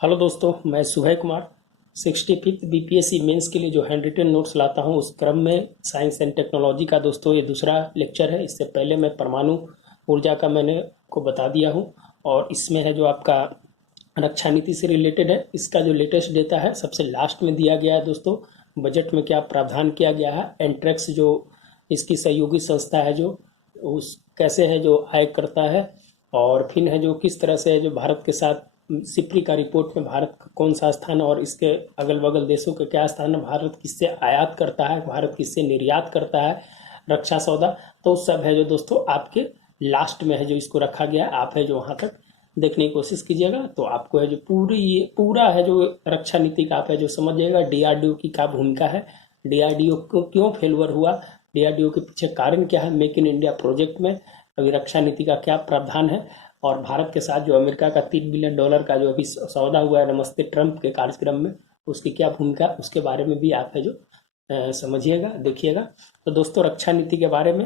Hello दोस्तों, मैं सुबह कुमार 65th बीपीएससी मेंस के लिए जो हैंड रिटन नोट्स लाता हूं उस क्रम में साइंस एंड टेक्नोलॉजी का दोस्तों ये दूसरा लेक्चर है। इससे पहले मैं परमाणु ऊर्जा का मैंने को बता दिया हूं और इसमें है जो आपका रक्षा नीति से रिलेटेड है। इसका जो लेटेस्ट डेटा है सबसे लास्ट में दिया गया है दोस्तों। बजट में क्या प्रावधान किया गया है, एंट्रेक्स जो इसकी सहयोगी संस्था है जो उस कैसे है जो आय करता है, और फिर है जो किस तरह से है जो भारत के साथ सिप्री का रिपोर्ट में भारत का कौन सा स्थान है और इसके अगल बगल देशों के क्या स्थान है, भारत किससे आयात करता है, भारत किससे निर्यात करता है रक्षा सौदा। तो सब है जो दोस्तों आपके लास्ट में है जो इसको रखा गया है। आप है जो वहां तक देखने की कोशिश कीजिएगा तो आपको है जो पूरा है जो रक्षा नीति का आप है जो समझिएगा। डीआरडीओ की क्या भूमिका है, डीआरडीओ को क्यों फेलवर हुआ, डीआरडीओ के पीछे कारण क्या है, मेक इन इंडिया प्रोजेक्ट में अभी रक्षा नीति का क्या प्रावधान है, और भारत के साथ जो अमेरिका का $3 बिलियन का जो अभी सौदा हुआ है नमस्ते ट्रंप के कार्यक्रम में, उसकी क्या भूमिका, उसके बारे में भी आप है जो समझिएगा देखिएगा। तो दोस्तों रक्षा नीति के बारे में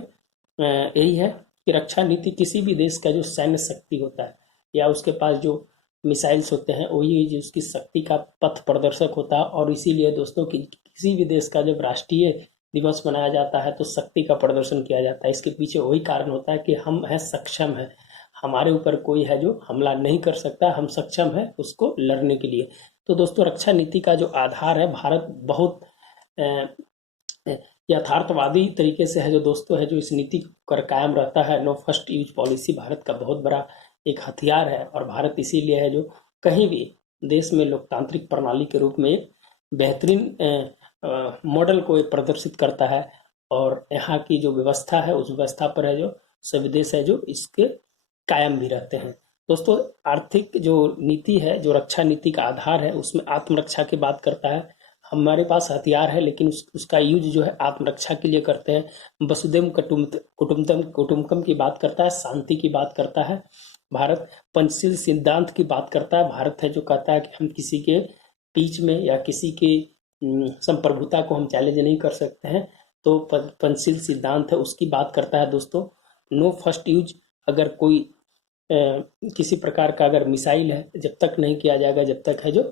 यही है कि रक्षा नीति किसी भी देश का जो सैन्य शक्ति होता है या उसके पास जो मिसाइल्स होते हैं वही जो उसकी शक्ति का पथ प्रदर्शक होता है। और इसीलिए दोस्तों कि किसी भी देश का जब राष्ट्रीय दिवस मनाया जाता है तो शक्ति का प्रदर्शन किया जाता है। इसके पीछे वही कारण होता है कि हम हैं सक्षम हैं, हमारे ऊपर कोई है जो हमला नहीं कर सकता, हम सक्षम है उसको लड़ने के लिए। तो दोस्तों रक्षा नीति का जो आधार है, भारत बहुत यथार्थवादी तरीके से है जो दोस्तों है जो इस नीति पर कायम रहता है। No first use policy Bharat का बहुत बड़ा एक हथियार है और भारत इसीलिए है जो कहीं भी देश में लोकतांत्रिक प्रणाली के रूप में एक बेहतरीन मॉडल को प्रदर्शित करता है। और यहाँ की जो व्यवस्था है उस व्यवस्था पर है जो सभी देश है जो इसके कायम भी रहते हैं। दोस्तों आर्थिक जो नीति है, जो रक्षा नीति का आधार है, उसमें आत्मरक्षा की बात करता है। हमारे पास हथियार है लेकिन उसका यूज जो है आत्मरक्षा के लिए करते हैं। वसुधैव कुटुंबकम की बात करता है, शांति की बात करता है। भारत पंचशील सिद्धांत की बात करता है। भारत है जो कहता है कि हम किसी के बीच में या किसी के संप्रभुता को हम चैलेंज नहीं कर सकते हैं। तो पंचशील सिद्धांत है उसकी बात करता है दोस्तों। नो फर्स्ट यूज, अगर कोई किसी प्रकार का अगर मिसाइल है जब तक नहीं किया जाएगा, जब तक है जो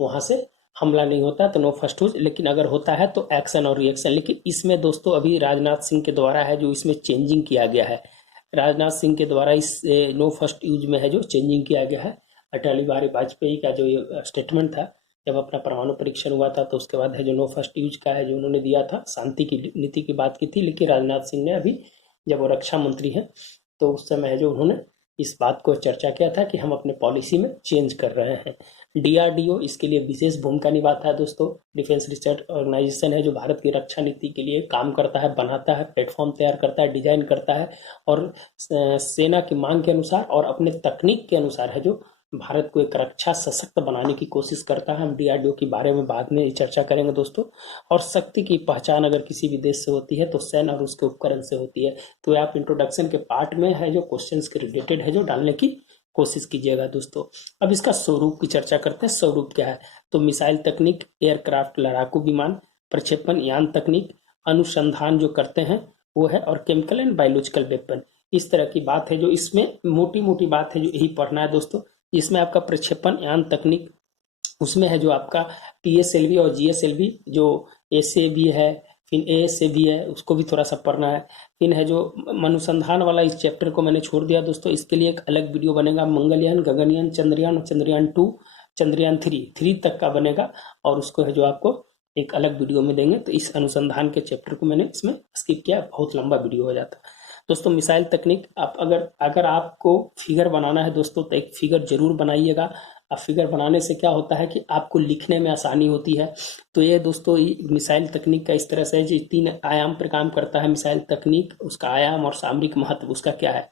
वहां से हमला नहीं होता तो नो फर्स्ट यूज, लेकिन अगर होता है तो एक्शन और रिएक्शन। लेकिन इसमें दोस्तों अभी राजनाथ सिंह के द्वारा है जो इसमें चेंजिंग किया गया है। राजनाथ सिंह के द्वारा इस नो फर्स्ट यूज में है जो चेंजिंग किया गया है। अटल बिहारी वाजपेयी का जो ये स्टेटमेंट था जब अपना परमाणु परीक्षण हुआ था तो उसके बाद है जो नो फर्स्ट यूज का है जो उन्होंने दिया था, शांति की नीति की बात की थी। लेकिन राजनाथ सिंह ने अभी जब वो रक्षा मंत्री हैं तो उस समय है जो उन्होंने इस बात को चर्चा किया था कि हम अपने पॉलिसी में चेंज कर रहे हैं। डीआरडीओ इसके लिए विशेष भूमिका निभाता है दोस्तों। डिफेंस रिसर्च ऑर्गेनाइजेशन है जो भारत की रक्षा नीति के लिए काम करता है, बनाता है, प्लेटफॉर्म तैयार करता है, डिजाइन करता है और सेना की मांग के अनुसार और अपने तकनीक के अनुसार है जो भारत को एक रक्षा सशक्त बनाने की कोशिश करता है। हम डीआरडीओ के बारे में बाद में चर्चा करेंगे दोस्तों। और शक्ति की पहचान अगर किसी भी देश से होती है तो सैन्य और उसके उपकरण से होती है। तो आप इंट्रोडक्शन के पार्ट में है जो क्वेश्चंस के रिलेटेड है जो डालने की कोशिश कीजिएगा दोस्तों। अब इसका स्वरूप की चर्चा करते हैं। स्वरूप क्या है, तो मिसाइल तकनीक, एयरक्राफ्ट लड़ाकू विमान, प्रक्षेपण यान तकनीक, अनुसंधान जो करते हैं वो है, और केमिकल एंड बायोलॉजिकल वेपन। इस तरह की बात है जो इसमें मोटी मोटी बात है जो यही पढ़ना है दोस्तों। इसमें आपका प्रक्षेपण यान तकनीक, उसमें है जो आपका पीएसएलवी और जीएसएलवी जो एसए भी है, फिर एएसए भी है, उसको भी थोड़ा सा पढ़ना है। फिर है जो अनुसंधान वाला इस चैप्टर को मैंने छोड़ दिया दोस्तों, इसके लिए एक अलग वीडियो बनेगा। मंगलयान, गगनयान, चंद्रयान और चंद्रयान 2, चंद्रयान 3 तक का बनेगा और उसको है जो आपको एक अलग वीडियो में देंगे। तो इस अनुसंधान के चैप्टर को मैंने इसमें स्किप किया, बहुत लंबा वीडियो हो जाता। दोस्तों मिसाइल तकनीक, आप अगर आपको फिगर बनाना है दोस्तों तो एक फिगर जरूर बनाइएगा। अब फिगर बनाने से क्या होता है कि आपको लिखने में आसानी होती है। तो ये दोस्तों मिसाइल तकनीक का इस तरह से जो 3 आयाम पर काम करता है मिसाइल तकनीक, उसका आयाम और सामरिक महत्व उसका क्या है।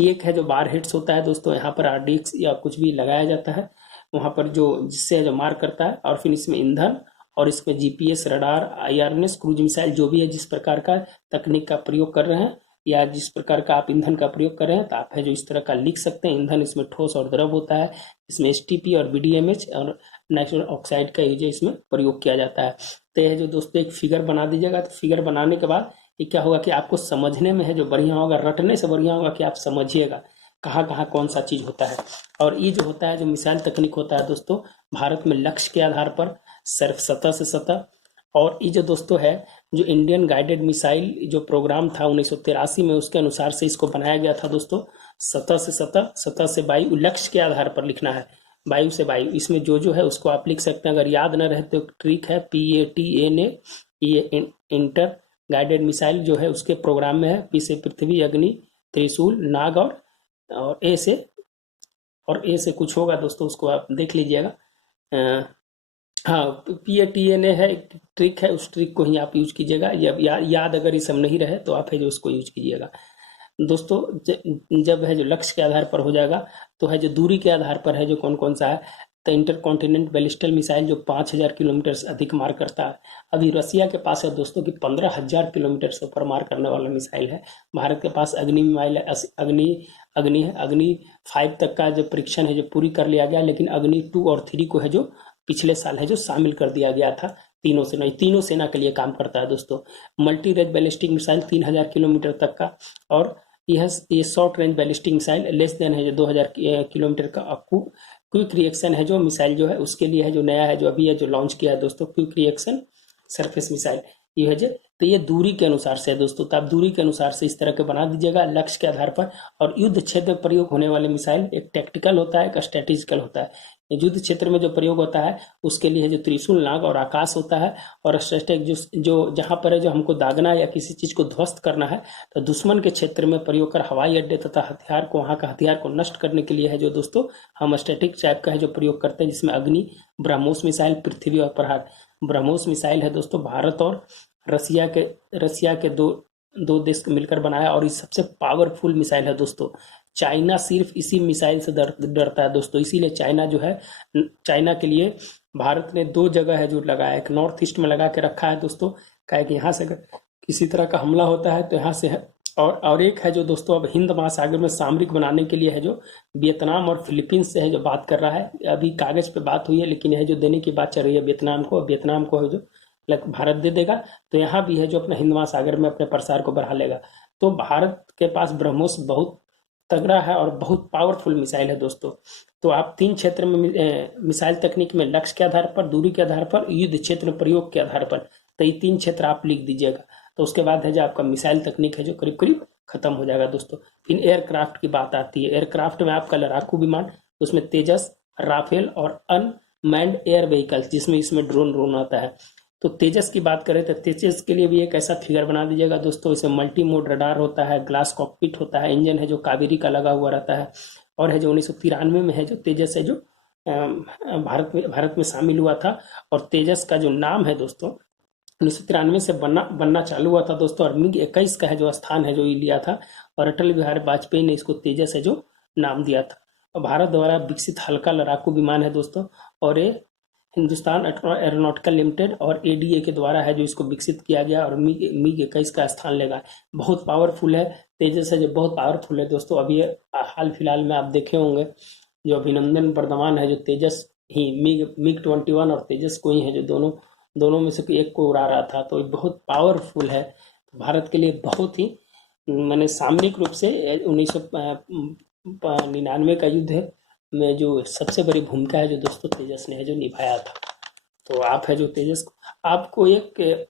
एक है जो बार हेड्स होता है दोस्तों, यहाँ पर आरडीएक्स या कुछ भी लगाया जाता है वहां पर जो जिससे जो मार करता है। और फिर इसमें ईंधन और इसमें जीपीएस, रडार, आईआरएनएस, क्रूज मिसाइल जो भी है जिस प्रकार का तकनीक का प्रयोग कर रहे हैं या जिस प्रकार का आप ईंधन का प्रयोग कर रहे हैं तो आप है जो इस तरह का लिख सकते हैं। ईंधन इसमें ठोस और द्रव होता है, इसमें एसटीपी और बीडीएमएच और नाइट्रोजन ऑक्साइड का यूज इसमें प्रयोग किया जाता है। तो यह जो दोस्तों एक फिगर बना दीजिएगा। तो फिगर बनाने के बाद ये क्या होगा कि आपको समझने में है जो बढ़िया होगा, रटने से बढ़िया होगा कि आप समझिएगा कहाँ कहाँ कौन सा चीज़ होता है। और ये जो होता है, जो मिसाइल तकनीक होता है दोस्तों, भारत में लक्ष्य के आधार पर सिर्फ सतह से सतह, और ये जो दोस्तों है, जो इंडियन गाइडेड मिसाइल जो प्रोग्राम था 1983 में, उसके अनुसार से इसको बनाया गया था दोस्तों। सतह से सतह, सतह से वायु, लक्ष्य के आधार पर लिखना है, वायु से वायु। इसमें जो है उसको आप लिख सकते हैं, अगर याद न रहे तो ट्रिक है, PATN, ये इंटर गाइडेड मिसाइल जो है उसके प्रोग्राम में है। P से पृथ्वी, अग्नि, त्रिशूल, नाग, और ए से कुछ होगा दोस्तों, उसको आप देख लीजिएगा। हाँ, PATN है, एक ट्रिक है, उस ट्रिक को ही आप यूज कीजिएगा। याद अगर ये सब नहीं रहे तो आप है जो उसको यूज कीजिएगा दोस्तों। जब है जो लक्ष्य के आधार पर हो जाएगा, तो है जो दूरी के आधार पर है जो कौन कौन सा है, तो इंटरकॉन्टिनेंट बैलिस्टिक मिसाइल जो 5000 किलोमीटर से अधिक मार करता है। अभी रसिया के पास है दोस्तों कि 15,000 किलोमीटर से ऊपर मार करने वाला मिसाइल है। भारत के पास अग्नि मिसाइल है, अग्नि है। अग्नि 5 तक का जो परीक्षण है जो पूरी कर लिया गया, लेकिन अग्नि 2 और 3 को है जो पिछले साल है जो शामिल कर दिया गया था। तीनों से नहीं, तीनों सेना के लिए काम करता है दोस्तों। Multi range ballistic missile 3000 kilometre तक का, और ये short range ballistic missile less than है जो 2000 किलोमीटर का। क्विक रिएक्शन है जो मिसाइल जो है उसके लिए है जो नया है जो अभी है जो लॉन्च किया है दोस्तों, क्विक रिएक्शन सरफेस मिसाइल। ये है जो, तो ये दूरी के अनुसार से है दोस्तों, तो आप दूरी के अनुसार से इस तरह के बना दीजिएगा लक्ष्य के आधार पर। और युद्ध क्षेत्र में प्रयोग होने वाले मिसाइल, एक टैक्टिकल होता है, एक स्ट्रेटेजिकल होता है। युद्ध क्षेत्र में जो प्रयोग होता है उसके लिए जो त्रिशूल, नाग और आकाश होता है। और स्ट्रेटेजिक जो जहां पर है जो हमको दागना या किसी चीज को ध्वस्त करना है, तो दुश्मन के क्षेत्र में प्रयोग कर हवाई अड्डे तथा हथियार को, वहां का हथियार को नष्ट करने के लिए है जो दोस्तों हम स्टैटिक टाइप का है जो प्रयोग करते हैं, जिसमें अग्नि, ब्रह्मोस मिसाइल, पृथ्वी और प्रहार। ब्रह्मोस मिसाइल है दोस्तों भारत और रसिया के दो देश मिलकर बनाया, और ये सबसे पावरफुल मिसाइल है दोस्तों। चाइना सिर्फ इसी मिसाइल से डरता है दोस्तों, इसीलिए चाइना जो है, चाइना के लिए भारत ने 2 जगह है जो लगाया, एक नॉर्थ ईस्ट में लगा के रखा है दोस्तों, क्या कि यहाँ से अगर किसी तरह का हमला होता है तो यहाँ से है। और एक है जो दोस्तों अब हिंद महासागर में सामरिक बनाने के लिए है जो वियतनाम और फिलीपींस से है जो बात कर रहा है। अभी कागज पे बात हुई है, लेकिन यह जो देने की बात चल रही है वियतनाम को है जो भारत दे देगा, तो यहाँ भी है जो अपना हिंद महासागर में अपने प्रसार को बढ़ा लेगा। तो भारत के पास ब्रह्मोस बहुत तगड़ा है और बहुत पावरफुल मिसाइल है दोस्तों। तो आप 3 क्षेत्र में मिसाइल तकनीक में, लक्ष्य के आधार पर, दूरी के आधार पर, युद्ध क्षेत्र में प्रयोग के आधार पर, तो ये 3 क्षेत्र आप लिख दीजिएगा। तो उसके बाद है जो आपका मिसाइल तकनीक है जो करीब करीब खत्म हो जाएगा दोस्तों। फिर एयरक्राफ्ट की बात आती है। एयरक्राफ्ट में आपका लड़ाकू विमान, उसमें तेजस, राफेल और अनमैन्ड एयर व्हीकल्स, जिसमें इसमें ड्रोन आता है। तो तेजस की बात करें तो तेजस के लिए भी एक ऐसा फिगर बना दीजिएगा दोस्तों, इसमें मल्टी मोड रडार होता है, ग्लास कॉकपिट होता है, इंजन है जो कावेरी का लगा हुआ रहता है। और है जो 1993 में है जो तेजस है जो भारत में शामिल हुआ था। और तेजस का जो नाम है दोस्तों 1993 से बनना चालू हुआ था दोस्तों, और MiG-21 का है जो स्थान है जो ये लिया था, और अटल बिहारी वाजपेयी ने इसको तेजस है जो नाम दिया था। और भारत द्वारा विकसित हल्का लड़ाकू विमान है दोस्तों, और ये हिंदुस्तान एरोनॉटिकल लिमिटेड और ADA के द्वारा है जो इसको विकसित किया गया, और MiG-21 का स्थान लेगा। बहुत पावरफुल है तेजस है जो, बहुत पावरफुल है दोस्तों। अभी हाल फिलहाल में आप देखे होंगे जो अभिनंदन वर्धमान है जो तेजस ही MiG-21 और तेजस को ही है जो दोनों में से एक को उड़ा रहा था। तो ये बहुत पावरफुल है, भारत के लिए बहुत ही मैंने सामरिक रूप से 1999 का युद्ध में जो सबसे बड़ी भूमिका है जो दोस्तों तेजस ने है जो निभाया था। तो आप है जो तेजस को, आपको एक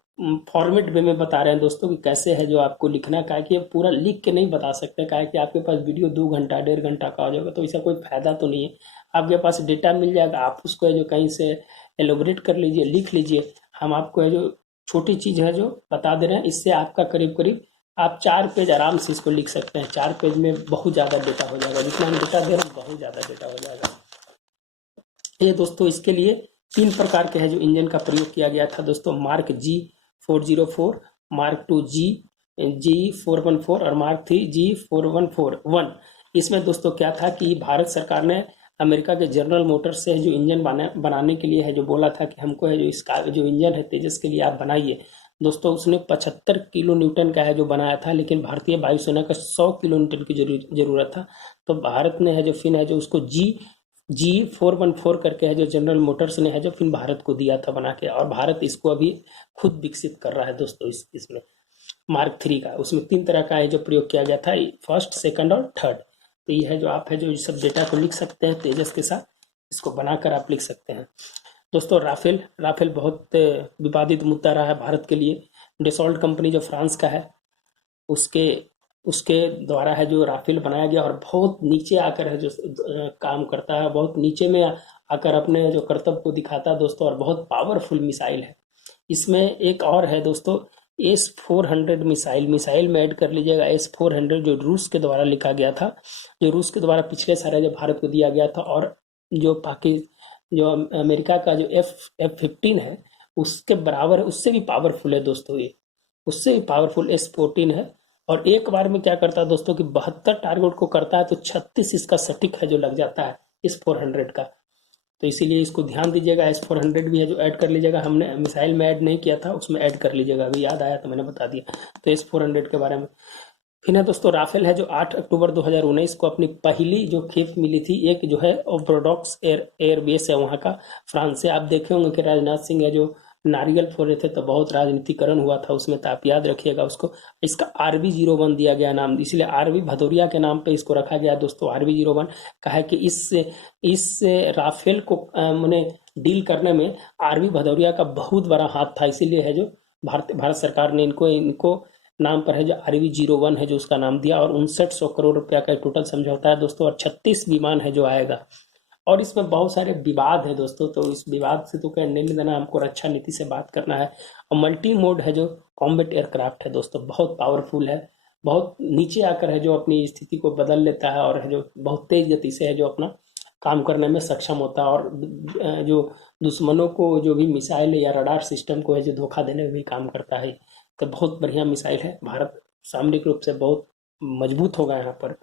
फॉर्मेट वे में बता रहे हैं दोस्तों कि कैसे है जो आपको लिखना का है, कि पूरा लिख के नहीं बता सकते, क्या है कि आपके पास वीडियो 2 घंटा 1.5 घंटा का हो जाएगा, तो इसका कोई फायदा तो नहीं है। आपके पास डेटा मिल जाएगा, आप उसको है जो कहीं से एलोबरेट कर लीजिए, लिख लीजिए। हम आपको है जो छोटी चीज़ है जो बता दे रहे हैं, इससे आपका करीब करीब आप 4 पेज आराम से इसको लिख सकते हैं। 4 पेज में बहुत ज़्यादा डेटा हो जाएगा, जितना हम डेटा दे रहे हैं बहुत ज़्यादा डेटा हो जाएगा। ये दोस्तों इसके लिए 3 प्रकार के है जो इंजन का प्रयोग किया गया था दोस्तों, मार्क G404, मार्क 2 G414 और मार्क 3 G4141। इसमें दोस्तों क्या था कि भारत सरकार ने अमेरिका के जनरल मोटर्स से जो इंजन बनाने के लिए है जो बोला था कि हमको है जो इसका जो इंजन है तेजस के लिए आप बनाइए दोस्तों। उसने 75 किलो न्यूटन का है जो बनाया था, लेकिन भारतीय वायुसेना का 100 किलो न्यूटन की जरूरत था। तो भारत ने है जो फिर है जो उसको G414 करके है जो जनरल मोटर्स ने है जो फिर भारत को दिया था बना के, और भारत इसको अभी खुद विकसित कर रहा है दोस्तों। इसमें मार्क 3 का, उसमें 3 तरह का है जो प्रयोग किया गया था, फर्स्ट, सेकंड और थर्ड। तो ये है जो आप है जो इस सब डेटा को लिख सकते हैं तेजस के साथ, इसको बनाकर आप लिख सकते हैं। दोस्तों राफेल राफेल बहुत विवादित मुद्दा रहा है भारत के लिए। डेसॉल्ट कंपनी जो फ्रांस का है, उसके उसके द्वारा है जो राफेल बनाया गया और बहुत नीचे आकर है जो काम करता है, बहुत नीचे में आकर अपने जो कर्तव्य को दिखाता है दोस्तों, और बहुत पावरफुल मिसाइल है। इसमें एक और है दोस्तों, S-400 मिसाइल मिसाइल में ऐड कर लीजिएगा। S-400 जो रूस के द्वारा लिखा गया था, जो रूस के द्वारा पिछले साल जो भारत को दिया गया था, और जो जो अमेरिका का जो F-15 है उसके बराबर है, उससे भी पावरफुल है दोस्तों ये, उससे भी पावरफुल S-14 है। और एक बार में क्या करता है दोस्तों कि 72 टारगेट को करता है, तो 36 इसका सटीक है जो लग जाता है S-400 का। तो इसीलिए इसको ध्यान दीजिएगा। S-400 भी है जो ऐड कर लीजिएगा, हमने मिसाइल में ऐड नहीं किया था, उसमें ऐड कर लीजिएगा, अभी याद आया तो मैंने बता दिया। तो S-400 के बारे में फिर है दोस्तों राफेल है जो 8 अक्टूबर 2019 को अपनी पहली जो खेप मिली थी, एक जो है ऑर्थोडॉक्स एयरबेस है वहाँ का, फ्रांस से। आप देखे होंगे कि राजनाथ सिंह है जो नारियल फोड़ रहे थे तो बहुत राजनीतिकरण हुआ था उसमें, तो आप याद रखिएगा उसको। इसका RB-01 दिया गया नाम, इसलिए RB भदौरिया के नाम पे इसको रखा गया दोस्तों, RB-01। कहा है कि इस राफेल को मैंने डील करने में RB भदौरिया का बहुत बड़ा हाथ था, इसीलिए है जो भारत सरकार ने इनको नाम पर है जो RB-01 है जो उसका नाम दिया। और 5900 करोड़ रुपया का टोटल समझौता है दोस्तों, और 36 विमान है जो आएगा। और इसमें बहुत सारे विवाद है दोस्तों, तो इस विवाद से तो कहने नहीं देना, हमको रक्षा नीति से बात करना है। और मल्टी मोड है जो कॉम्बैट एयरक्राफ्ट है दोस्तों, बहुत पावरफुल है, बहुत नीचे आकर है जो अपनी स्थिति को बदल लेता है, और है जो बहुत तेज गति से है जो अपना काम करने में सक्षम होता है, और जो दुश्मनों को जो भी मिसाइल या रडार सिस्टम को है जो धोखा देने में भी काम करता है। तो बहुत बढ़िया मिसाइल है, भारत सामरिक रूप से बहुत मजबूत होगा यहाँ पर।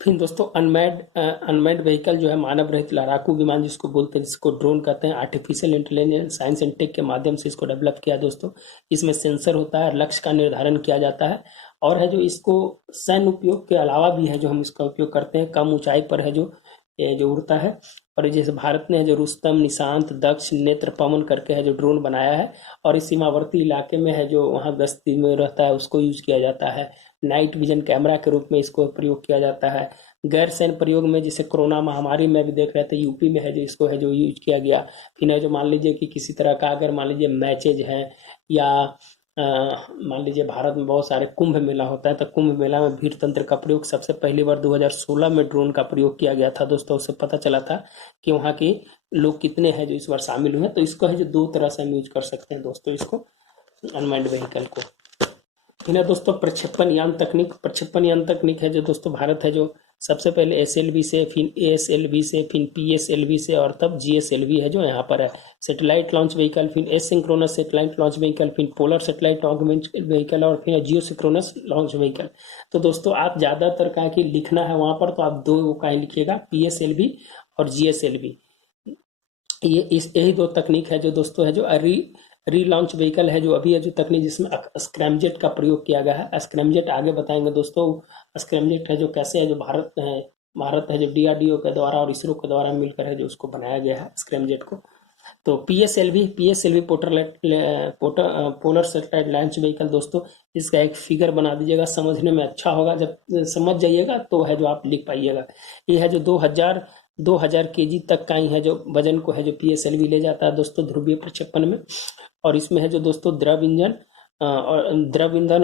फिर दोस्तों अनमैड व्हीकल जो है, मानव रहित लड़ाकू विमान जिसको बोलते हैं, जिसको ड्रोन कहते हैं, artificial intelligence science and tech के माध्यम से इसको डेवलप किया दोस्तों। इसमें सेंसर होता है, लक्ष्य का निर्धारण किया जाता है, और है जो इसको सैन्य उपयोग के अलावा भी है जो हम इसका उपयोग करते हैं, कम ऊंचाई पर है जो उड़ता है। और जैसे भारत ने जो रुस्तम, निशांत, दक्ष, नेत्र, पवन करके है जो ड्रोन बनाया है, और इस सीमावर्ती इलाके में है जो वहाँ गश्ती में रहता है उसको यूज किया जाता है। नाइट विजन कैमरा के रूप में इसको प्रयोग किया जाता है। गैर सैन्य प्रयोग में जैसे कोरोना महामारी में भी देख रहे थे, यूपी में है जो इसको है जो यूज किया गया। फिर है जो मान लीजिए कि किसी तरह का अगर मान लीजिए मैचेज हैं, या मान लीजिए भारत में बहुत सारे कुंभ मेला होता है, तो कुंभ मेला में भीड़ तंत्र का प्रयोग सबसे पहली बार 2016 में ड्रोन का प्रयोग किया गया था दोस्तों। उससे पता चला था कि वहाँ के लोग कितने हैं जो इस बार शामिल हुए। तो इसको है जो दो तरह से हम यूज कर सकते हैं दोस्तों, इसको अनमैन्ड व्हीकल को। फिर है दोस्तों प्रक्षेपण यान तकनीक। प्रक्षेपण यान तकनीक है जो दोस्तों भारत है जो सबसे पहले SLV से, फिर ASLV से, फिर PSLV से, और तब GSLV है जो यहाँ पर है। सैटेलाइट लॉन्च व्हीकल, फिर एसिंक्रोनस सैटेलाइट लॉन्च व्हीकल, फिर पोलर सैटेलाइट लॉन्च व्हीकल, और फिर जियो सिंक्रोनस लॉन्च व्हीकल। तो दोस्तों आप ज़्यादातर का कि लिखना है वहाँ पर, तो आप दो का लिखिएगा, PSLV और GSLV। यही दो तकनीक है जो दोस्तों है जो रीलॉन्च व्हीकल है जो अभी है जो तकनीक, जिसमें स्क्रैमजेट का प्रयोग किया गया है। स्क्रैमजेट आगे बताएंगे दोस्तों। स्क्रैमजेट है जो कैसे है जो भारत है जो DRDO के द्वारा और इसरो के द्वारा मिलकर है जो उसको बनाया गया है स्क्रैमजेट को। तो PSLV polar satellite launch vehicle दोस्तों, इसका एक फिगर बना दीजिएगा, समझने में अच्छा होगा, जब समझ जाइएगा तो है जो आप लिख पाइएगा। ये है जो 2000 kg तक का ही है जो वजन को है जो PSLV ले जाता है दोस्तों ध्रुवीय प्रक्षेपण में। और इसमें है जो दोस्तों द्रव ईंधन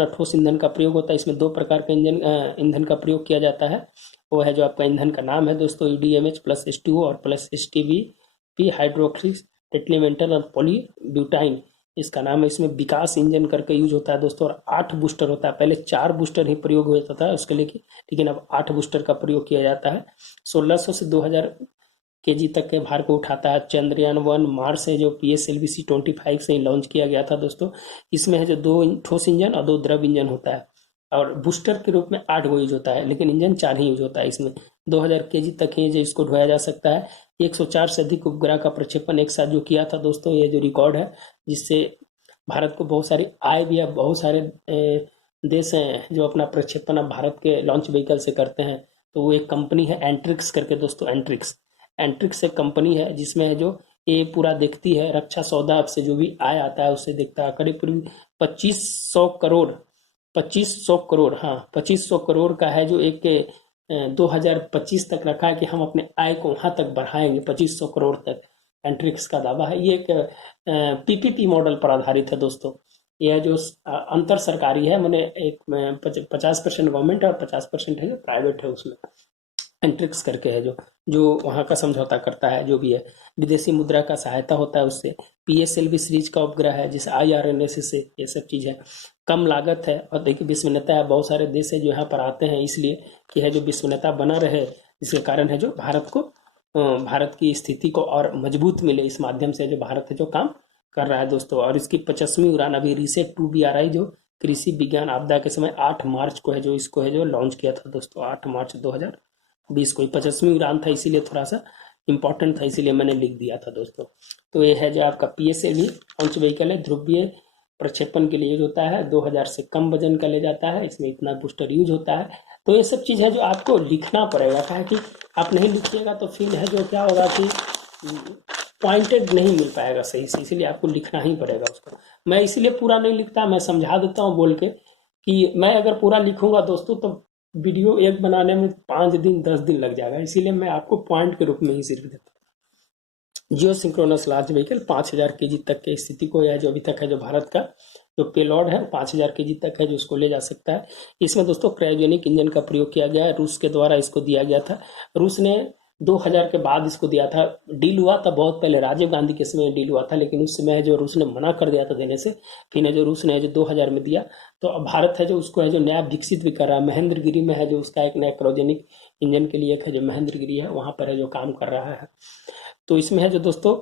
और ठोस ईंधन का प्रयोग होता है। इसमें दो प्रकार का ईंधन का प्रयोग किया जाता है। वो है जो आपका ईंधन का नाम है दोस्तों EDMH प्लस H2O और प्लस HTBP हाइड्रोक्सी टेट्लीमेटल और पॉलीब्यूटाइन, इसका नाम है। इसमें विकास इंजन करके यूज होता है दोस्तों, और 8 बूस्टर होता है। पहले 4 बूस्टर ही प्रयोग होता था उसके लिए, लेकिन अब 8 बूस्टर का प्रयोग किया जाता है। 1600 से 2000 kg तक के भार को उठाता है। चंद्रयान-1 मार्स है जो PSLV C-25 से ही लॉन्च किया गया था दोस्तों। इसमें है जो 2 ठोस इंजन और 2 द्रव इंजन होता है, और बूस्टर के रूप में 8 गो यूज होता है, लेकिन इंजन 4 ही यूज होता है इसमें। 2000 kg तक ही जो इसको ढोया जा सकता है। 104 से अधिक उपग्रह का प्रक्षेपण एक साथ जो किया था दोस्तों, ये जो रिकॉर्ड है, जिससे भारत को बहुत सारी आय भी है। बहुत सारे देश हैं जो अपना प्रक्षेपण अब भारत के लॉन्च व्हीकल से करते हैं। तो वो एक कंपनी है एंट्रिक्स करके दोस्तों, एंट्रिक्स एक कंपनी है जिसमें है जो ये पूरा देखती है, रक्षा सौदा से जो भी आय आता है उससे देखता है। करीब 2500 करोड़, हाँ 2500 करोड़ का है जो एक 2025 तक रखा है कि हम अपने आय को वहां तक बढ़ाएंगे, 2500 करोड़ तक। एंट्रिक्स का दावा है। ये एक पीपीपी मॉडल पर आधारित है दोस्तों। यह जो अंतर सरकारी है, मैंने एक 50% गवर्नमेंट और 50% है जो प्राइवेट है, उसमें एंट्रिक्स करके है जो जो वहाँ का समझौता करता है। जो भी है, विदेशी मुद्रा का सहायता होता है उससे। पीएसएलवी सीरीज का उपग्रह है, जिसे IRNS से ये सब चीज़ है। कम लागत है और देखिए विश्वसनीयता है। बहुत सारे देश है जो यहाँ पर आते हैं इसलिए कि है जो विश्वसनीयता बना रहे, जिसके कारण है जो भारत की स्थिति को और मजबूत मिले। इस माध्यम से जो भारत है जो काम कर रहा है दोस्तों। और इसकी 50वीं उड़ान अभी रीसेट 2 भी आ रहा है, जो कृषि विज्ञान आपदा के समय 8 मार्च को है जो इसको है जो लॉन्च किया था दोस्तों। 8 मार्च 2020 को 50वीं उड़ान था, इसीलिए थोड़ा सा इंपॉर्टेंट था, इसीलिए मैंने लिख दिया था दोस्तों। तो ये है जो आपका PSLV लॉन्च व्हीकल है। ध्रुवीय प्रक्षेपण के लिए यूज होता है। 2000 से कम वजन का ले जाता है, इसमें इतना बूस्टर यूज होता है। तो ये सब चीज़ है जो आपको लिखना पड़ेगा। क्या है कि आप नहीं लिखिएगा तो फिर है जो क्या होगा कि पॉइंटेड नहीं मिल पाएगा सही से, इसीलिए आपको लिखना ही पड़ेगा उसको। मैं इसलिए पूरा नहीं लिखता, मैं समझा देता हूँ बोल के कि मैं अगर पूरा लिखूंगा दोस्तों तो वीडियो एक बनाने में 5 दिन 10 दिन लग जाएगा, इसीलिए मैं आपको पॉइंट के रूप में ही सिर्फ देता हूँ। जियो सिंक्रोनस लार्ज व्हीकल 5000 kg तक के स्थिति को है जो अभी तक है जो भारत का जो पेलॉड है 5000 kg तक है जो उसको ले जा सकता है। इसमें दोस्तों क्रायोजेनिक इंजन का प्रयोग किया गया है, रूस के द्वारा इसको दिया गया था। रूस ने 2000 के बाद इसको दिया था। डील हुआ था बहुत पहले, राजीव गांधी के समय डील हुआ था, लेकिन उस समय जो रूस ने मना कर दिया था देने से। फिर जो रूस ने जो 2000 में दिया, तो अब भारत है जो उसको है जो नया विकसित भी कर रहा है। महेंद्रगिरी में है जो उसका एक नया क्रायोजेनिक इंजन के लिए एक है जो महेंद्रगिरी है, वहां पर है जो काम कर रहा है। तो इसमें है जो दोस्तों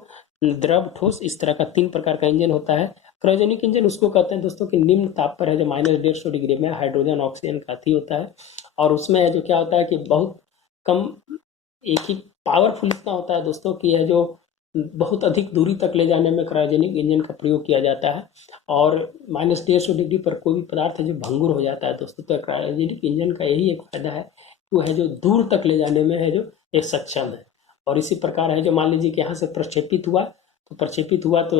द्रव ठोस इस तरह का 3 प्रकार का इंजन होता है। क्रायोजेनिक इंजन उसको कहते हैं दोस्तों कि निम्न ताप पर है जो -150 डिग्री में हाइड्रोजन ऑक्सीजन का अति होता है। और उसमें है जो क्या होता है कि बहुत कम एक ही पावरफुल इतना होता है दोस्तों कि यह जो बहुत अधिक दूरी तक ले जाने में क्रायोजेनिक इंजन का प्रयोग किया जाता है। और -150 डिग्री पर कोई भी पदार्थ है जो भंगुर हो जाता है दोस्तों। तो क्रायोजेनिक इंजन का यही एक फायदा है कि वो है जो दूर तक ले जाने में है जो एक सक्षम है। और इसी प्रकार है जो मान लीजिए कि यहाँ से प्रक्षेपित हुआ तो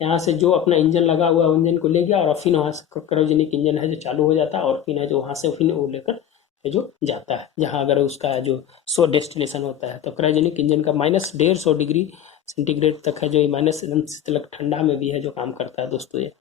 यहाँ से जो अपना इंजन लगा हुआ है इंजन को ले गया और फिर वहाँ से क्रायोजेनिक इंजन है जो चालू हो जाता है और फिर है जो वहाँ से फिर वो लेकर है जो जाता है जहाँ अगर उसका जो सो डेस्टिनेशन होता है। तो क्रायोजेनिक इंजन का -150 डिग्री सेंटीग्रेड तक है जो -1 तक ठंडा में भी है जो काम करता है दोस्तों। ये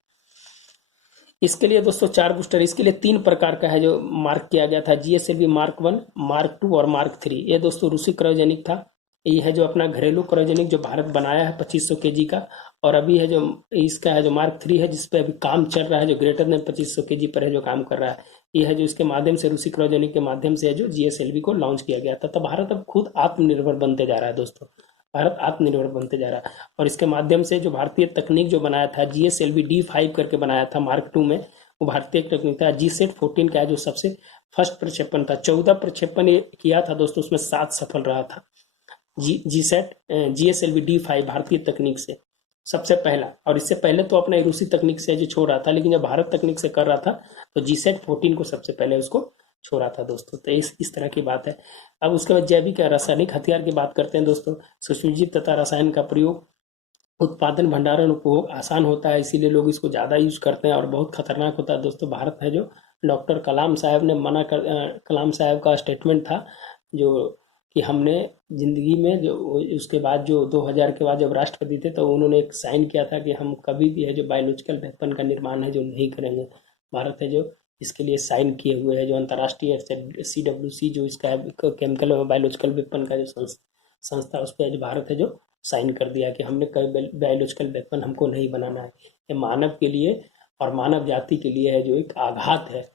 इसके लिए दोस्तों 4 बूस्टर, इसके लिए 3 प्रकार का है जो मार्क किया गया था। GSLV Mark 1, Mark 2 और Mark 3। ये दोस्तों रूसी क्रायोजेनिक था। ये है जो अपना घरेलू क्रायोजेनिक जो भारत बनाया है 2500 kg का। और अभी है जो इसका है जो Mark 3 है जिसपे अभी काम चल रहा है, जो ग्रेटर देन 2500 kg पर है जो काम कर रहा है। ये है जो इसके माध्यम से रूसी क्रायोजेनिक के माध्यम से है जो GSLV को लॉन्च किया गया था। तो भारत अब खुद आत्मनिर्भर बनते जा रहा है दोस्तों। भारत आत्मनिर्भर बनते जा रहा है। और इसके माध्यम से जो भारतीय तकनीक जो बनाया था GSLV D5 करके बनाया था Mark 2 में, वो भारतीय तकनीक था। GSAT 14 का जो सबसे फर्स्ट प्रक्षेपण था। 14 प्रक्षेपण किया था दोस्तों, उसमें 7 सफल रहा था। GSLV D5 भारतीय तकनीक से सबसे पहला। और इससे पहले तो अपना रूसी तकनीक से जो छोड़ रहा था, लेकिन जब भारत तकनीक से कर रहा था तो GSAT 14 को सबसे पहले उसको छोड़ा था दोस्तों। तो इस तरह की बात है। अब उसके बाद जैविक रासायनिक हथियार की बात करते हैं दोस्तों। सूक्ष्मजीव तथा रसायन का प्रयोग, उत्पादन, भंडारण, उपभोग आसान होता है, इसीलिए लोग इसको ज़्यादा यूज करते हैं और बहुत खतरनाक होता है दोस्तों। भारत है जो डॉक्टर कलाम साहब ने कलाम साहब का स्टेटमेंट था जो कि हमने ज़िंदगी में जो उसके बाद जो 2000 के बाद जब राष्ट्रपति थे तो उन्होंने एक साइन किया था कि हम कभी भी है जो बायोलॉजिकल वेपन का निर्माण है जो नहीं करेंगे। भारत है जो इसके लिए साइन किए हुए है जो अंतर्राष्ट्रीय CWC जो इसका केमिकल और बायोलॉजिकल वेपन का जो संस्था, उस पर भारत है जो साइन कर दिया कि हमने कभी बायोलॉजिकल वेपन हमको नहीं बनाना है। ये मानव के लिए और मानव जाति के लिए है जो एक आघात है।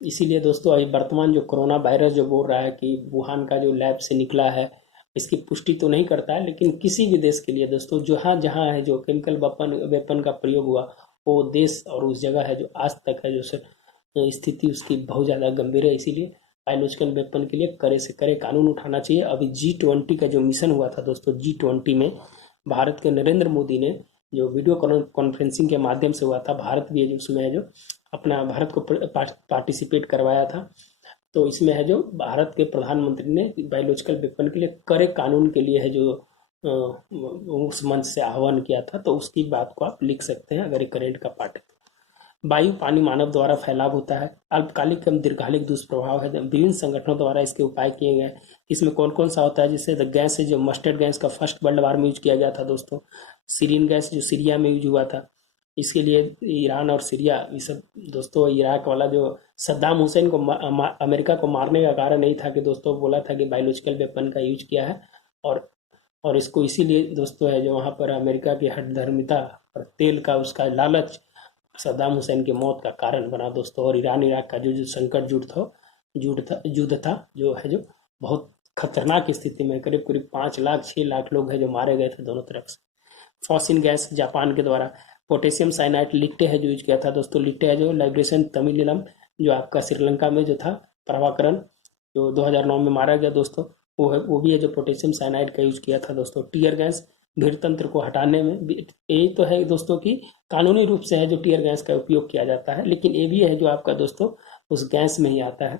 इसीलिए दोस्तों अभी वर्तमान जो कोरोना वायरस जो बोल रहा है कि वुहान का जो लैब से निकला है, इसकी पुष्टि तो नहीं करता है, लेकिन किसी भी देश के लिए दोस्तों जहाँ जहाँ है जो केमिकल वेपन का प्रयोग हुआ, वो देश और उस जगह है जो आज तक है जो स्थिति उसकी बहुत ज़्यादा गंभीर है। इसीलिए बायोलॉजिकल वेपन के लिए करे से करे कानून उठाना चाहिए। अभी G20 का जो मिशन हुआ था दोस्तों, G20 में भारत के नरेंद्र मोदी ने जो वीडियो कॉन्फ्रेंसिंग के माध्यम से हुआ था, भारत भी है जो उसमें है जो अपना भारत को पार्टिसिपेट करवाया था। तो इसमें है जो भारत के प्रधानमंत्री ने बायोलॉजिकल वेपन के लिए कड़े कानून के लिए है जो उस मंच से आह्वान किया था। तो उसकी बात को आप लिख सकते हैं अगर ये करेंट का पार्ट है। वायु पानी मानव द्वारा फैलाव होता है। अल्पकालिक एवं दीर्घकालिक दुष्प्रभाव है। विभिन्न संगठनों द्वारा इसके उपाय किए गए। इसमें कौन कौन सा होता है, जिससे द गैस है जो मस्टर्ड गैस का फर्स्ट वर्ल्ड वार में यूज किया गया था दोस्तों। सीरियन गैस जो सीरिया में यूज हुआ था, इसके लिए ईरान और सीरिया ये सब दोस्तों, इराक वाला जो सद्दाम हुसैन को अमेरिका को मारने का कारण यही था कि दोस्तों बोला था कि बायोलॉजिकल वेपन का यूज किया है, और और इसको इसीलिए दोस्तों है जो वहाँ पर अमेरिका की हठधर्मिता और तेल का उसका लालच सद्दाम हुसैन की मौत का कारण बना दोस्तों। और ईरान इराक का जो संकट युद्ध था जो है, जो बहुत खतरनाक स्थिति में करीब करीब 5 लाख 6 लाख लोग हैं जो मारे गए थे दोनों तरफ से। फॉसिन गैस जापान के द्वारा। पोटेशियम साइनाइड लिट्टे है जो यूज किया था दोस्तों। लिट्टे है जो लाइब्रेशन तमिलम जो आपका श्रीलंका में जो था प्रभाकरन जो 2009 में मारा गया दोस्तों, वो भी है जो पोटेशियम साइनाइड का यूज किया था दोस्तों। टीयर गैस भीड़ तंत्र को हटाने में, यही तो है दोस्तों कि कानूनी रूप से है जो टीयर गैस का उपयोग किया जाता है, लेकिन ये भी है जो आपका दोस्तों उस गैस में ही आता है।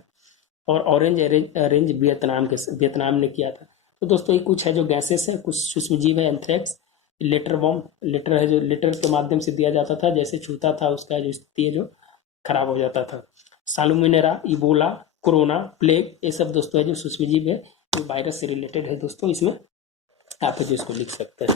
और ऑरेंज अरेंज वियतनाम ने किया था। तो दोस्तों ये कुछ है जो गैसेस है, कुछ सूक्ष्मजीव है। एंथ्रेक्स, लेटर बॉम्ब, लेटर है जो लेटर के माध्यम से दिया जाता था, जैसे छूता था उसका जो स्थिति है जो खराब हो जाता था। सालुमिनेरा, इबोला, कोरोना, प्लेग, ये सब दोस्तों है जो सूक्ष्मजीव है जो वायरस से रिलेटेड है दोस्तों। इसमें आप जो इसको लिख सकते हैं।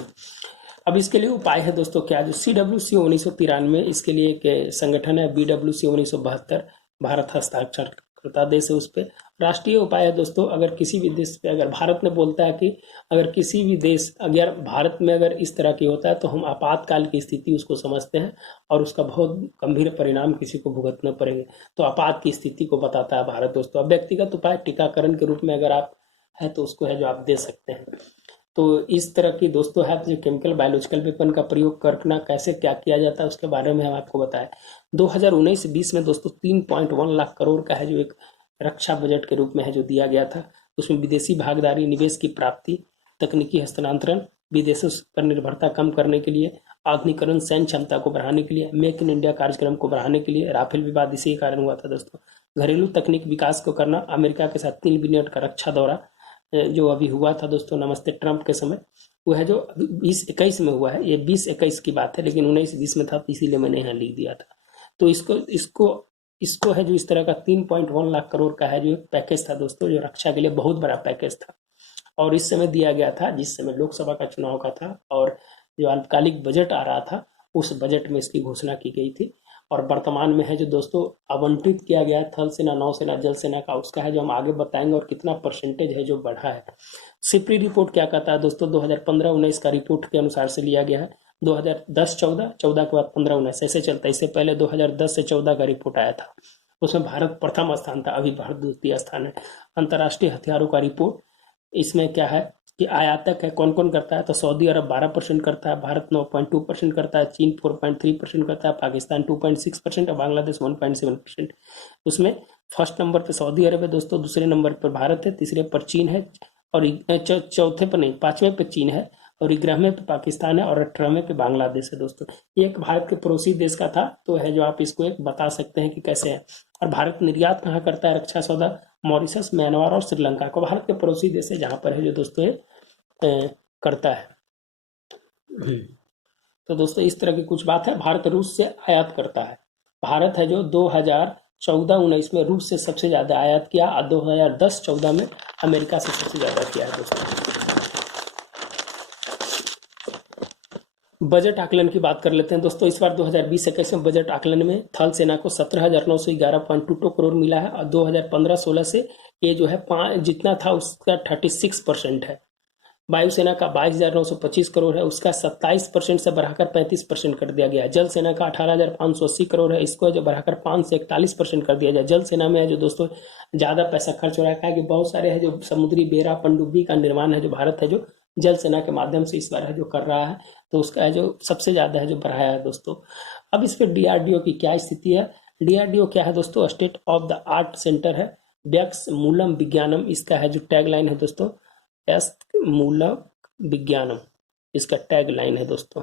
अब इसके लिए उपाय है दोस्तों क्या, जो CWC 1993, इसके लिए एक संगठन है BWC 1972, भारत हस्ताक्षर करता देश है उस पर। राष्ट्रीय उपाय है दोस्तों, अगर किसी भी देश पे अगर भारत ने बोलता है कि अगर किसी भी देश अगर भारत में अगर इस तरह की होता है तो हम आपातकाल की स्थिति उसको समझते हैं और उसका बहुत गंभीर परिणाम किसी को भुगतने पड़ेंगे, तो आपात की स्थिति को बताता है भारत दोस्तों। अब व्यक्तिगत उपाय टीकाकरण के रूप में अगर आप है तो उसको है जो आप दे सकते हैं। तो इस तरह की दोस्तों है जो केमिकल बायोलॉजिकल वेपन का प्रयोग करना कैसे क्या किया जाता है उसके बारे में हम आपको बताएं। 2019-20 में दोस्तों 3.1 लाख करोड़ का है जो एक रक्षा बजट के रूप में है जो दिया गया था। उसमें विदेशी भागीदारी, निवेश की प्राप्ति, तकनीकी हस्तांतरण, विदेशों पर निर्भरता कम करने के लिए, आधुनिकीकरण, सैन्य क्षमता को बढ़ाने के लिए, मेक इन इंडिया कार्यक्रम को बढ़ाने के लिए, राफेल विवाद इसी के कारण हुआ था दोस्तों। घरेलू तकनीक विकास को करना, अमेरिका के साथ 3 बिलियन का रक्षा दौरा जो अभी हुआ था दोस्तों नमस्ते ट्रंप के समय, वो है जो 2021 में हुआ है। ये 2021 की बात है, लेकिन 19-20 में था, इसीलिए मैंने यहाँ लिख दिया था। तो इसको है जो इस तरह का 3.1 लाख करोड़ का है जो एक पैकेज था दोस्तों, जो रक्षा के लिए बहुत बड़ा पैकेज था और इस समय दिया गया था जिस समय लोकसभा का चुनाव का था और जो अल्पकालिक बजट आ रहा था उस बजट में इसकी घोषणा की गई थी। और वर्तमान में है जो दोस्तों आवंटित किया गया है थल सेना, नौसेना, जल सेना का, उसका है जो हम आगे बताएंगे और कितना परसेंटेज है जो बढ़ा है। सिप्री रिपोर्ट क्या कहता है दोस्तों, 2015-19 का रिपोर्ट के अनुसार से लिया गया है। 2010-14, 14 के बाद 15-19 ऐसे चलता है। इससे पहले 2010 से 14 का रिपोर्ट आया था, उसमें भारत प्रथम स्थान था, अभी भारत द्वितीय स्थान है। अंतर्राष्ट्रीय हथियारों का रिपोर्ट, इसमें क्या है कि आयातक है कौन कौन करता है, तो सऊदी अरब 12% करता है, भारत 9.2% करता है, चीन 4.3% करता है, पाकिस्तान 2.6% और बांग्लादेश 1.7%। उसमें फर्स्ट नंबर पे सऊदी अरब है दोस्तों, दूसरे नंबर पर भारत है, तीसरे पर चीन है और चौथे पर नहीं, 5वें पे चीन है और 11वें पे पाकिस्तान है और 18वें पे बांग्लादेश है दोस्तों। ये एक भारत के पड़ोसी देश का था, तो है जो आप इसको एक बता सकते हैं कि कैसे है। और भारत निर्यात कहाँ करता है रक्षा सौदा, मॉरिशस, म्यांमार और श्रीलंका को, भारत के पड़ोसी देश है जहाँ पर है जो दोस्तों ये करता है। तो दोस्तों इस तरह की कुछ बात है। भारत रूस से आयात करता है। भारत है जो 2014-19 में रूस से सबसे ज्यादा आयात किया और 2010-14 में अमेरिका से सबसे ज्यादा किया है दोस्तों। बजट आकलन की बात कर लेते हैं दोस्तों। इस बार 2020-21 में बजट आकलन में थल सेना को 17,911.22 करोड़ मिला है और 2015-16 से ये जो है जितना था उसका 36% है। वायुसेना का 22,925 करोड़ है, उसका 27% से बढ़ाकर 35% कर दिया गया है। जल सेना का 18,580 करोड़ है, इसको जो बढ़ाकर 5 से 41% कर दिया जाए। जल सेना में है जो दोस्तों ज़्यादा पैसा खर्च हो रहा है कि बहुत सारे है जो समुद्री बेड़ा पनडुब्बी का निर्माण है जो भारत है जो जल सेना के माध्यम से इस बार है जो कर रहा है, तो उसका है जो सबसे ज़्यादा है जो बढ़ाया है दोस्तों। अब इस पर DRDO की क्या स्थिति है। DRDO क्या है दोस्तों, state of the art centre है, व्यक्स मूलम विज्ञानम, इसका है जो टैग लाइन है दोस्तों, मूलम विज्ञानम इसका टैग लाइन है दोस्तों।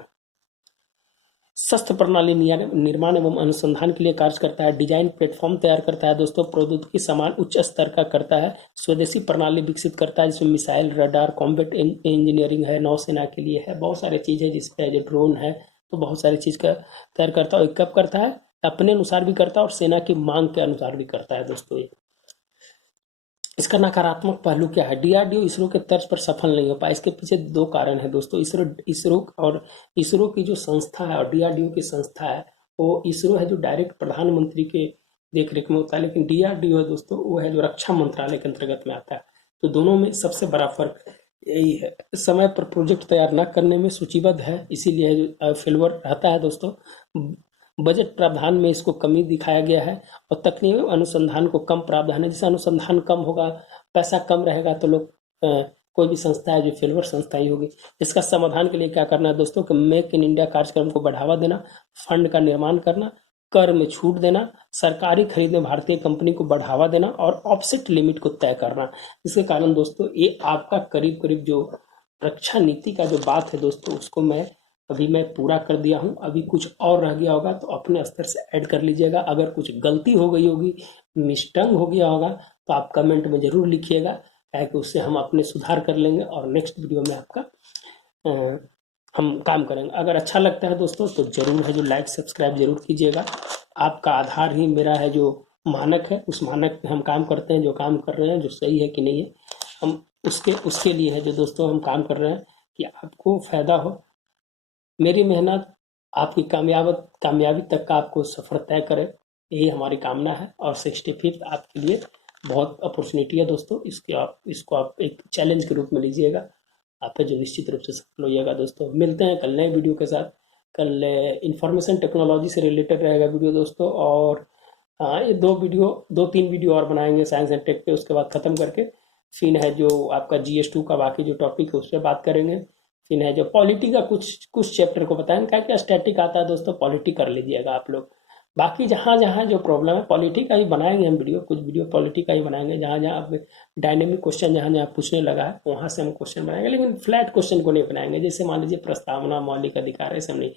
शस्त्र प्रणाली निर्माण एवं अनुसंधान के लिए कार्य करता है, डिजाइन प्लेटफॉर्म तैयार करता है दोस्तों, प्रौद्योगिकी समान उच्च स्तर का करता है, स्वदेशी प्रणाली विकसित करता है जिसमें मिसाइल, रडार, कॉम्बैट इंजीनियरिंग है, नौसेना के लिए है, बहुत सारे चीज़ है जिसपे जो ड्रोन है, तो बहुत सारी चीज़ का तैयार करता है। और कब करता है, अपने अनुसार भी करता है और सेना की मांग के अनुसार भी करता है दोस्तों ये। इसका नकारात्मक पहलू क्या है? डीआरडीओ इसरो के तर्ज पर सफल नहीं हो पाया। इसके पीछे दो कारण है दोस्तों। इसरो की जो संस्था है और डीआरडीओ की संस्था है, वो इसरो है जो डायरेक्ट प्रधानमंत्री के देख रेख में होता है, लेकिन डीआरडीओ है दोस्तों वो है जो रक्षा मंत्रालय के अंतर्गत में आता है। तो दोनों में सबसे बड़ा फर्क यही है, समय पर प्रोजेक्ट तैयार न करने में सूचीबद्ध है, इसीलिए जो फेलवर रहता है दोस्तों। बजट प्रावधान में इसको कमी दिखाया गया है और तकनीकी अनुसंधान को कम प्रावधान है। जैसे अनुसंधान कम होगा, पैसा कम रहेगा, तो लोग कोई भी संस्था है जो फेलवर संस्था ही होगी। इसका समाधान के लिए क्या करना है दोस्तों कि मेक इन इंडिया कार्यक्रम को बढ़ावा देना, फंड का निर्माण करना, कर में छूट देना, सरकारी खरीद में भारतीय कंपनी को बढ़ावा देना और ऑफसेट लिमिट को तय करना। इसके कारण दोस्तों ये आपका करीब करीब जो रक्षा नीति का जो बात है दोस्तों, उसको मैं पूरा कर दिया हूँ। अभी कुछ और रह गया होगा तो अपने स्तर से ऐड कर लीजिएगा। अगर कुछ गलती हो गई होगी, मिस्टेक हो गया होगा, तो आप कमेंट में जरूर लिखिएगा, ताकि उससे हम अपने सुधार कर लेंगे और नेक्स्ट वीडियो में आपका हम काम करेंगे। अगर अच्छा लगता है दोस्तों तो जरूर है जो लाइक सब्सक्राइब जरूर कीजिएगा। आपका आधार ही मेरा है जो मानक है, उस मानक पे हम काम करते हैं। जो काम कर रहे हैं जो सही है कि नहीं है, हम उसके लिए है जो दोस्तों हम काम कर रहे हैं कि आपको फायदा हो। मेरी मेहनत आपकी कामयाबी तक का आपको सफर तय करे, यही हमारी कामना है। और 65th आपके लिए बहुत अपॉर्चुनिटी है दोस्तों। इसको आप एक चैलेंज के रूप में लीजिएगा, आप जो निश्चित रूप से सफल होइएगा दोस्तों। मिलते हैं कल नए वीडियो के साथ। कल इंफॉर्मेशन टेक्नोलॉजी से रिलेटेड रहेगा वीडियो दोस्तों। और हाँ, ये 2-3 वीडियो और बनाएंगे साइंस एंड टेक पे, उसके बाद ख़त्म करके फिर है जो आपका GS2 का बाकी जो टॉपिक है उस पर बात करेंगे। फिर है जो पॉलिटी का कुछ चैप्टर को बताएंगे, क्या क्या स्टैटिक आता है दोस्तों, पॉलिटी कर लीजिएगा आप लोग। बाकी जहाँ जहाँ जो प्रॉब्लम है पॉलिटी का ही बनाएंगे हम वीडियो, कुछ वीडियो पॉलिटी का ही बनाएंगे। जहाँ जहाँ अब डायनेमिक क्वेश्चन जहाँ जहाँ पूछने लगा है वहाँ से हम क्वेश्चन बनाएंगे, लेकिन फ्लैट क्वेश्चन को नहीं बनाएंगे। जैसे मान लीजिए प्रस्तावना, मौलिक अधिकार, ऐसे हम नहीं,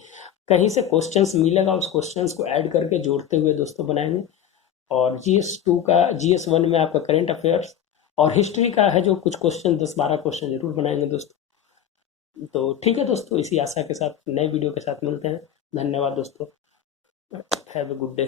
कहीं से क्वेश्चंस मिलेगा उस क्वेश्चंस को ऐड करके जोड़ते हुए दोस्तों बनाएंगे। और GS1 में आपका करेंट अफेयर्स और हिस्ट्री का है जो कुछ क्वेश्चन 10-12 क्वेश्चन जरूर बनाएंगे दोस्तों। तो ठीक है दोस्तों, इसी आशा के साथ नए वीडियो के साथ मिलते हैं। धन्यवाद दोस्तों, हैव ए गुड डे।